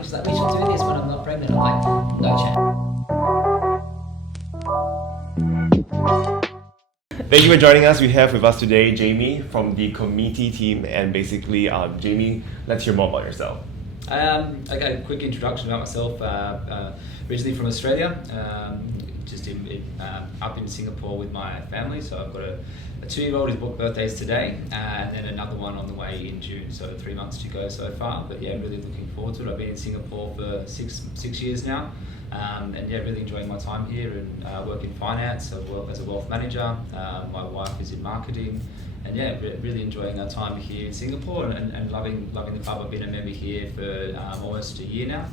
party. She's like, we should do this when I'm not pregnant. I'm like, no chance. Thank you for joining us. We have with us today Jamie from the committee team, and basically, Jamie, let's hear more about yourself. Okay, quick introduction about myself. Originally from Australia, up in Singapore with my family. So I've got a 2-year-old whose birthday's today, and then another one on the way in June. So 3 months to go so far. But yeah, really looking forward to it. I've been in Singapore for six years now. And yeah, really enjoying my time here and work in finance as a wealth manager. My wife is in marketing, and yeah, really enjoying our time here in Singapore and loving the club. I've been a member here for almost a year now,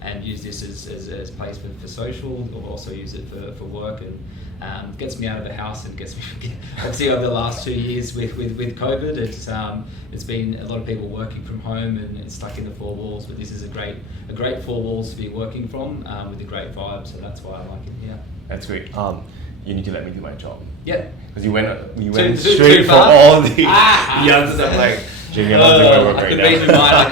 and use this as a place for social, or also use it for work, and gets me out of the house and gets me obviously over the last 2 years with COVID, it's been a lot of people working from home and stuck in the 4 walls, but this is a great 4 walls to be working from, with a great vibe, so that's why I like it here. That's great. You need to let me do my job. Yeah. Because you went straight for all the answers. I'm like, Jamie, I'm not doing my work right now. I could read your mind. I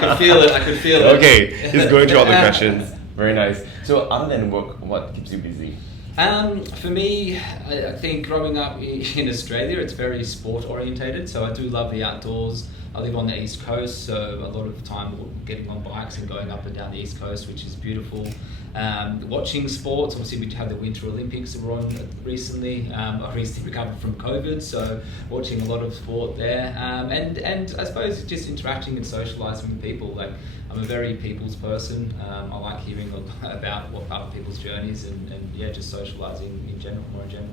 could feel it. Okay, he's going through all the questions. Very nice. So other than work, what keeps you busy? For me, I think growing up in Australia, it's very sport orientated. So I do love the outdoors. I live on the East Coast, so a lot of time getting on bikes and going up and down the East Coast, which is beautiful. Watching sports, obviously we had the Winter Olympics that were on recently. I recently recovered from COVID, so watching a lot of sport there. And I suppose just interacting and socialising with people. Like, I'm a very people's person. I like hearing about what other people's journeys and yeah, just socialising more in general.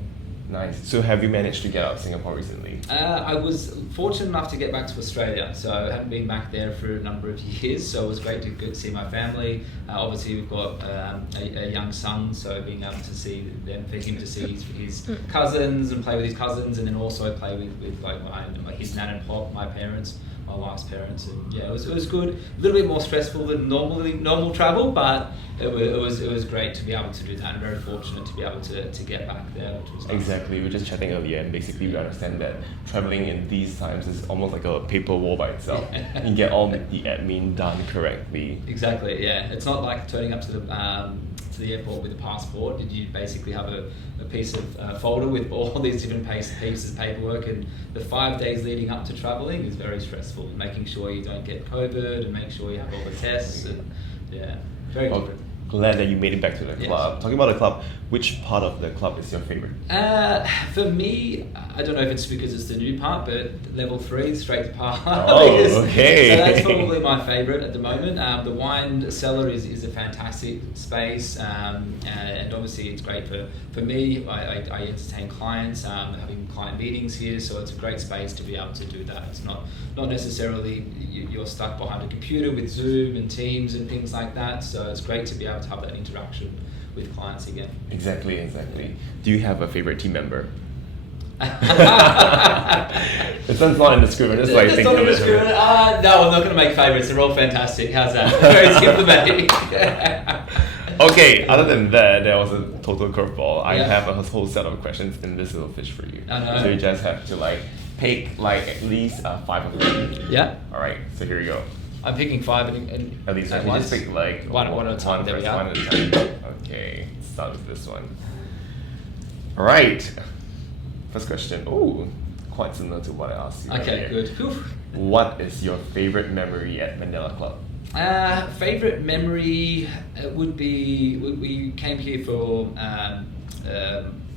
Nice. So have you managed to get out of Singapore recently? I was fortunate enough to get back to Australia, so I hadn't been back there for a number of years, so it was great to see my family. Obviously we've got a young son, so being able to see them, for him to see his cousins and play with his cousins, and then also play with like his nan and pop, my parents, my wife's parents, and yeah, it was good. A little bit more stressful than normal travel, but it was great to be able to do that. I'm very fortunate to be able to get back there, which was nice. Exactly. We were just chatting earlier, and basically we understand that traveling in these times is almost like a paper war by itself. You get all the admin done correctly. Exactly. Yeah, it's not like turning up to the airport with a passport. You basically have a piece of folder with all these different pieces of paperwork, and the 5 days leading up to travelling is very stressful. Making sure you don't get COVID and make sure you have all the tests, and yeah, very different. Glad that you made it back to the club. Yes. Talking about the club, which part of the club is your favorite? For me, I don't know if it's because it's the new part, but level 3, straight to par. Oh, okay. So that's probably my favorite at the moment. The wine cellar is a fantastic space, and obviously it's great for me. I entertain clients, having client meetings here, so it's a great space to be able to do that. It's not necessarily you're stuck behind a computer with Zoom and Teams and things like that, so it's great to be able to have that interaction with clients again. Exactly. Do you have a favorite team member? It sounds not in the script. I'm just like thinking of it. No, I'm not going to make favourites. They're all fantastic. How's that? Very diplomatic. Okay, other than that, there was a total curveball. I have a whole set of questions in this little fish for you. So you just have to pick at least 5 of them. Yeah. Alright, so here we go. I'm picking 5 and at least you just pick one at a time. There we are. One at a time. Okay, let's start with this one. Alright. First question. Oh, quite similar to what I asked you. Okay, good. What is your favorite memory at Mandala Club? Favorite memory would be we came here for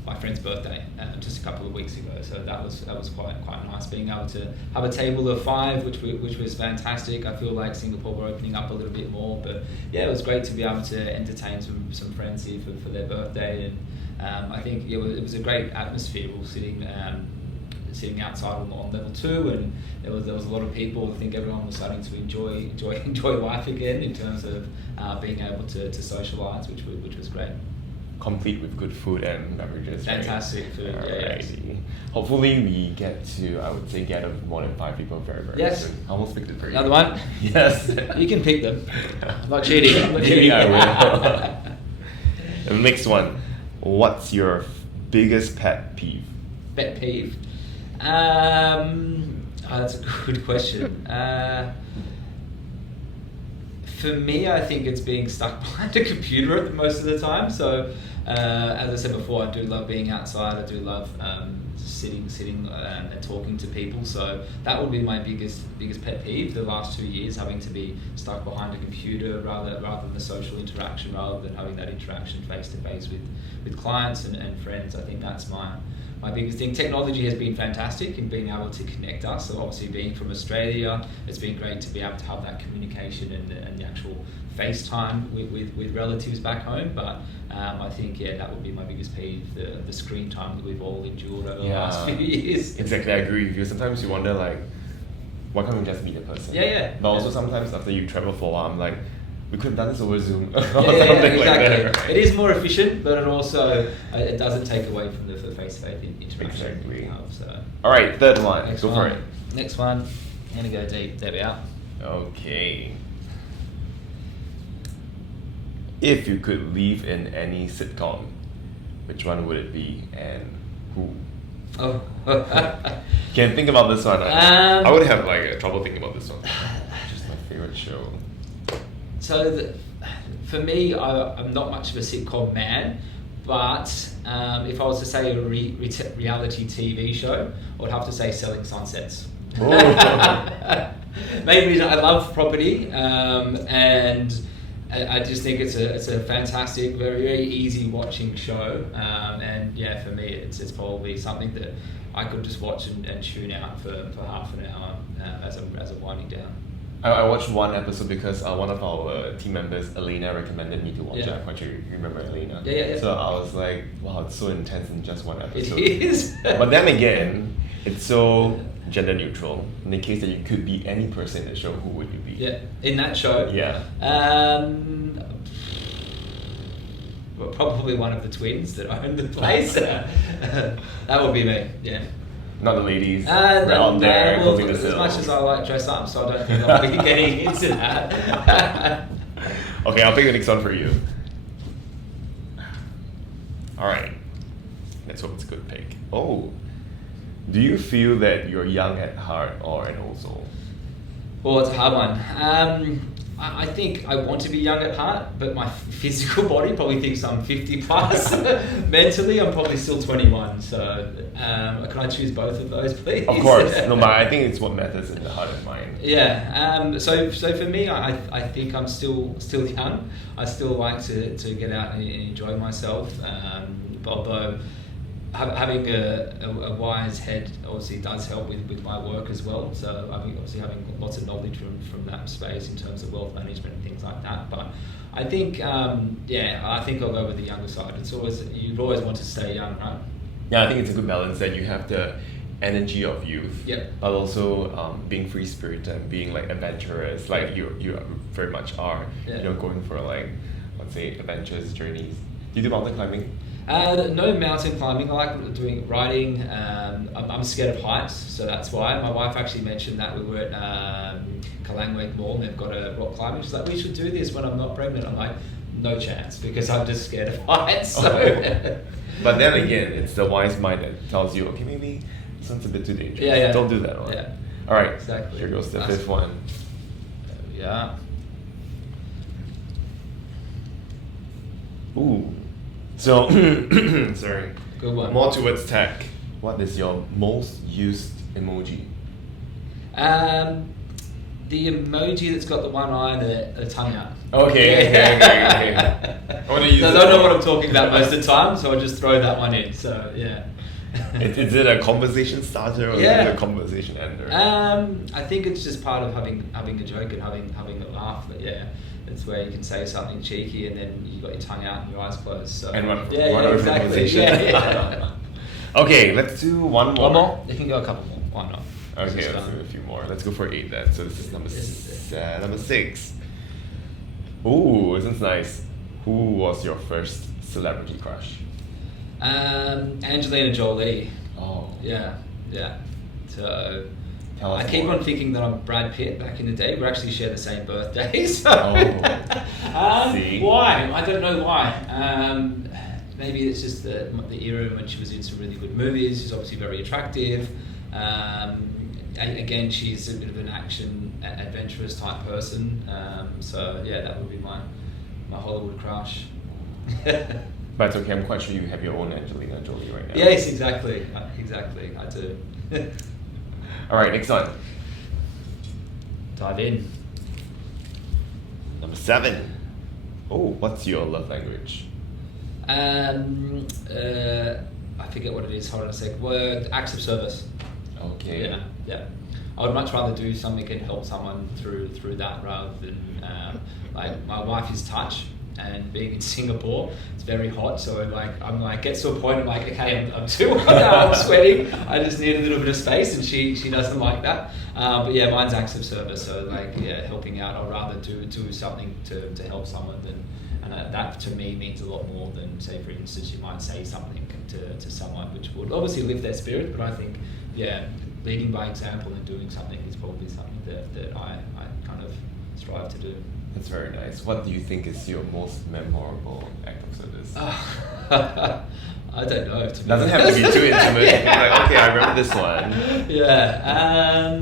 my friend's birthday just a couple of weeks ago, so that was quite nice being able to have a table of 5, which was fantastic. I feel like Singapore were opening up a little bit more, but yeah, it was great to be able to entertain some friends here for their birthday, and I think it was a great atmosphere. We were sitting outside on level 2, and there was a lot of people. I think everyone was starting to enjoy life again in terms of being able to socialise, which was great. Complete with good food and beverages. Fantastic food. Yeah. Hopefully we get to, I would say, gather more than 5 people very soon. I almost picked it for you. Another one? Yes. You can pick them. I'm not cheating. Maybe I will. The next one. What's your biggest pet peeve? Pet peeve? That's a good question. For me, I think it's being stuck behind a computer most of the time. So, as I said before, I do love being outside. I do love sitting and talking to people. So that would be my biggest pet peeve the last 2 years, having to be stuck behind a computer rather than the social interaction, rather than having that interaction face to face with clients and friends. I think that's my biggest thing. Technology has been fantastic in being able to connect us. So obviously being from Australia, it's been great to be able to have that communication and the actual FaceTime with relatives back home. But I think, that would be my biggest peeve, the screen time that we've all endured over the last few years. Exactly, I agree with you. Sometimes you wonder, like, why can't we just meet a person? Yeah. But also sometimes after you travel for a while, I'm like, we could have done this over Zoom or something exactly. like that. Right? It is more efficient, but it also it doesn't take away from the face-to-face interaction. Exactly. So. All right, third one. Go for it. Next one. I'm gonna go deep. There we are. Okay. If you could live in any sitcom, which one would it be and who? Oh. Can think about this one. I would have like trouble thinking about this one. It's just my favorite show. So for me, I'm not much of a sitcom man, but if I was to say a reality TV show, I would have to say Selling Sunsets. Main reason, I love property, and I just think it's a fantastic, very, very easy watching show, and for me it's probably something that I could just watch and tune out for half an hour as I'm winding down. I watched one episode because one of our team members, Elena, recommended me to watch it. I'm quite sure you remember Elena. Yeah. So I was like, wow, it's so intense in just one episode. It is. But then again, it's so gender neutral. In the case that you could be any person in the show, who would you be? Yeah, in that show? Yeah. Well, probably one of the twins that own the place. That would be me, yeah. Not the ladies out there closing the sales. As much as I like dress up, so I don't think I'll be getting into that. Okay, I'll pick the next one for you. Alright. Let's hope it's a good pick. Oh. Do you feel that you're young at heart or an old soul? Well, it's a hard one. I think I want to be young at heart, but my physical body probably thinks I'm 50 plus. Mentally, I'm probably still 21. So, can I choose both of those, please? Of course. No, but I think it's what matters in the heart and mind. Yeah. So for me, I think I'm still young. I still like to get out and enjoy myself. Although having a wise head obviously does help with my work as well. So I think obviously having lots of knowledge from that space in terms of wealth management and things like that. But I think I think I'll go with the younger side. It's always, you'd always want to stay young, right? Yeah, I think it's a good balance that you have the energy of youth, but also being free spirited and being like adventurous, like you very much are. You know, going for like, let's say, adventurous journeys. Do you do mountain climbing? No mountain climbing. I like doing riding. I'm scared of heights, so that's why. My wife actually mentioned that we were at Kalangwake Mall and they've got a rock climbing. She's like, we should do this when I'm not pregnant. I'm like, no chance, because I'm just scared of heights. So. But then again, it's the wise mind that tells you, okay, maybe this one's a bit too dangerous. Yeah. Don't do that one. Yeah. All right. Exactly. Here goes the fifth one. Yeah. Ooh. So, sorry. Good one. More towards tech. What is your most used emoji? The emoji that's got the one eye and the tongue out. Okay. I want to use. I don't know what I'm talking about most of the time, so I'll just throw that one in. So yeah. Is it a conversation starter or is it a conversation ender? I think it's just part of having a joke and having a laugh. But yeah, it's where you can say something cheeky and then you got your tongue out and your eyes closed. So and run exactly. conversation. Yeah. Okay, let's do one more. One more? You can go a couple more. Why not? Okay, let's do a few more. Let's go for 8 then. So this is number 6. Ooh, this is nice. Who was your first celebrity crush? Angelina Jolie. Oh. Yeah. So Tell us I keep more. on thinking that I'm Brad Pitt back in the day. We actually share the same birthday. So. See? Why? I don't know why. Maybe it's just the era when she was in some really good movies. She's obviously very attractive. again, she's a bit of an action, adventurous type person. So yeah, that would be my Hollywood crush. But it's okay, I'm quite sure you have your own Angelina Jolie right now. Yes, exactly, I do. Alright, next one. Dive in. Number 7. Oh, what's your love language? I forget what it is, hold on a sec. Word, acts of service. Okay. Yeah. I would much rather do something and help someone through that rather than like my wife is touch, and being in Singapore it's very hot, so I'm gets to a point I'm like, okay, I'm too hot now, I'm sweating, I just need a little bit of space, and she doesn't like that. But yeah, mine's acts of service, so helping out. I'd rather do something to help someone and that to me means a lot more than, say, for instance, you might say something to someone which would obviously lift their spirit, but I think leading by example and doing something is probably something that I kind of strive to do. That's very nice. What do you think is your most memorable act of service? I don't know. Doesn't have to be too intimate. Yeah. Like, okay, I remember this one. Yeah.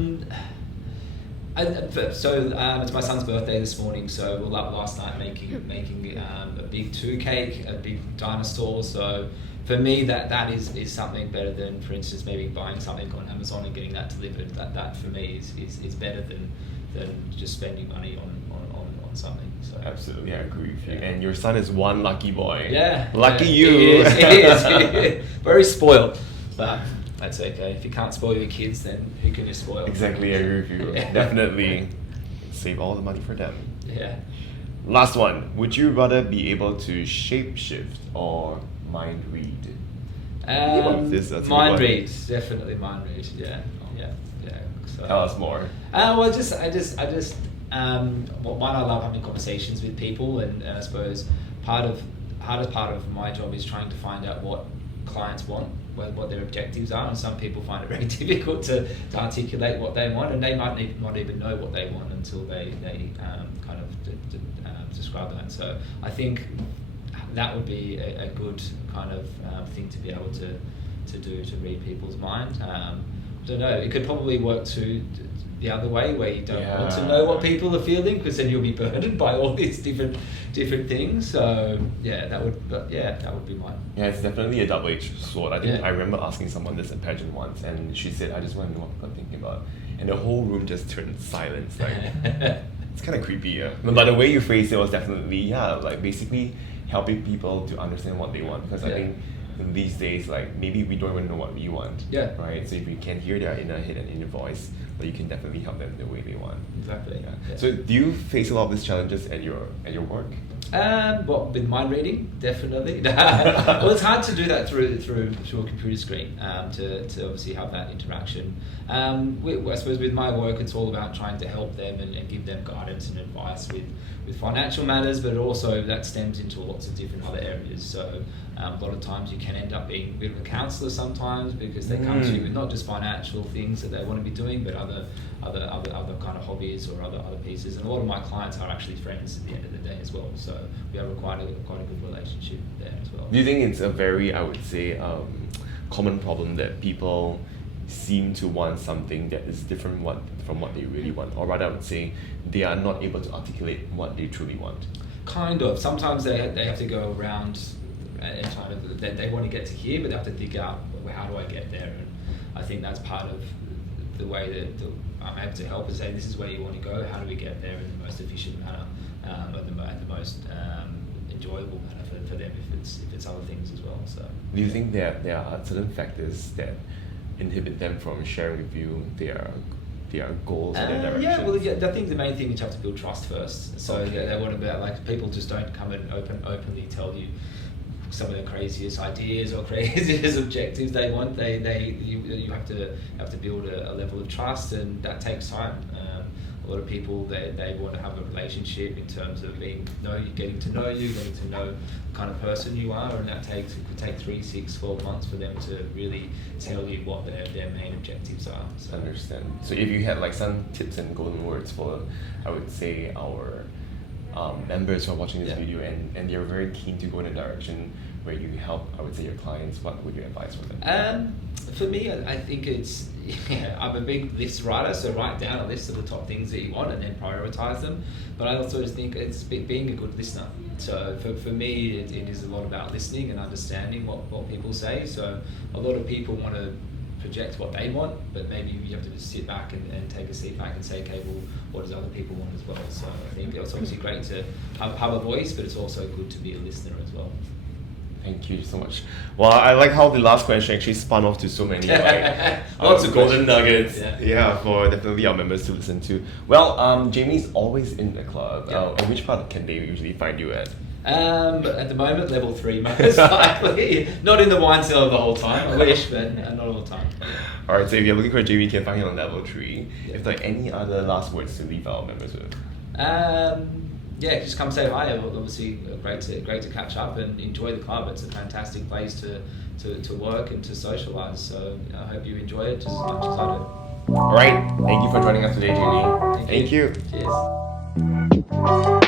It's my son's birthday this morning, so we were up last night making a big 2 cake, a big dinosaur. So for me, that is something better than, for instance, maybe buying something on Amazon and getting that delivered. That for me is better than just spending money on something. So absolutely, I agree with you. And your son is one lucky boy. Yeah. Lucky you. He is. Very spoiled, but that's okay. If you can't spoil your kids, then who can you spoil? Exactly, I agree with you. Definitely save all the money for them. Yeah. Last one. Would you rather be able to shapeshift or mind read? Mind read, definitely mind read. Yeah. So, tell us more. Well, one, I love having conversations with people, and I suppose hardest part of my job is trying to find out what clients want, what their objectives are, and some people find it very difficult to articulate what they want, and they might not even know what they want until they kind of describe that. So I think that would be a good kind of thing to be able to do, to read people's mind. I don't know, it could probably work too the other way, where you don't want to know what people are feeling, because then you'll be burdened by all these different things. So that would be mine. Yeah, it's definitely a double-edged sword. I think I remember asking someone this in pageant once, and she said, I just want to know what people are thinking about, and the whole room just turned silent. Like it's kind of creepy. But the way you phrased it was definitely basically helping people to understand what they want, because I think these days, maybe we don't even know what we want. Yeah. Right? So if you can hear their inner head and inner voice, you can definitely help them the way they want. Exactly. Yeah. So do you face a lot of these challenges at your work? With mind reading, definitely. Well, it's hard to do that through a computer screen, to obviously have that interaction. I suppose with my work, it's all about trying to help them and give them guidance and advice with financial matters, but also that stems into lots of different other areas. So a lot of times you can end up being a bit of a counsellor sometimes, because they come to you with not just financial things that they want to be doing, but other kind of hobbies or other pieces. And a lot of my clients are actually friends at the end of the day as well. So we have quite a good relationship there as well. Do you think it's a very, I would say, common problem that people seem to want something that is different from what they really want, or rather I would say they are not able to articulate what they truly want? Kind of. Sometimes they have to go around and kind of they want to get to here, but they have to dig out, well, how do I get there? And I think that's part of the way that I'm able to help, is say, this is where you want to go, how do we get there in the most efficient manner, or the most enjoyable manner for them, if it's other things as well. So do you think there are certain factors that inhibit them from sharing with you their goals and their direction? I think the main thing is you have to build trust first. So they want to be people just don't come and openly tell you some of the craziest ideas or craziest objectives they want. You have to build a level of trust, and that takes time. A lot of people they want to have a relationship in terms of getting to know you, getting to know the kind of person you are, and it could take 3, 6, 12 months for them to really tell you what their main objectives are. So. Understand. So if you had some tips and golden words for, I would say, our members who are watching this video and they're very keen to go in a direction where you help, I would say, your clients, what would you advise for them? For me, I think it's, I'm a big list writer, so write down a list of the top things that you want and then prioritize them. But I also just think it's being a good listener. So for me, it is a lot about listening and understanding what people say. So a lot of people want to project what they want, but maybe you have to just sit back and take a seat back and say, okay, well, what does other people want as well? So I think it's obviously great to have a voice, but it's also good to be a listener as well. Thank you so much. Well, I like how the last question actually spun off to so many lots of golden nuggets. For definitely our members to listen to. Well, Jamie's always in the club. And which part can they usually find you at? At the moment, level 3 most likely. Not in the wine cellar the whole time. I wish, but not all the time. All right. So if you're looking for Jamie, you can find him on level 3. If there are any other last words to leave our members with. Just come say hi. Obviously, great to catch up and enjoy the club. It's a fantastic place to work and to socialise. So I hope you enjoy it just as much as I do. All right. Thank you for joining us today, Jamie. Thank you. Cheers.